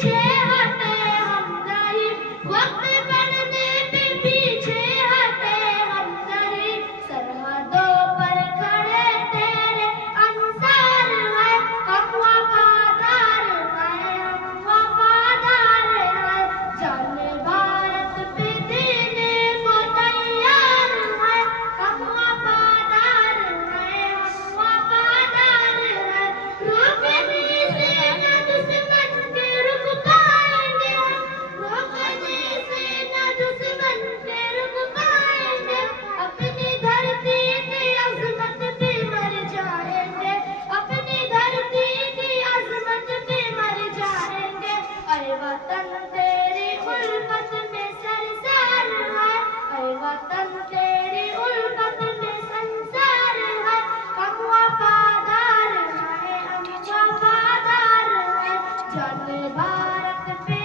पीछे हटे हम नहीं, वक्त बढ़ने पे पीछे हटे हम नहीं। सरहदों पर खड़े तेरे अंसार हैं, हम वफादार हैं, हम वफादार हैं। जाने भारत पे देने को तैयार हैं, हम वफादार हैं, हम वफादार हैं। रोकने से न दुश्मन के रुक पाएंगे हम, रोकने से न दुश्मन के रुक पाएंगे। अपनी धरती की अज़मत पे मर जाएंगे, अपनी धरती की अज़मत पे मर जाएंगे। अरे वतन तेरी उल्फत में संसार है, अरे वतन तेरी उल्फत में संसार है। हम वफादार हैं, हम वफादार हैं। जाने भारत पे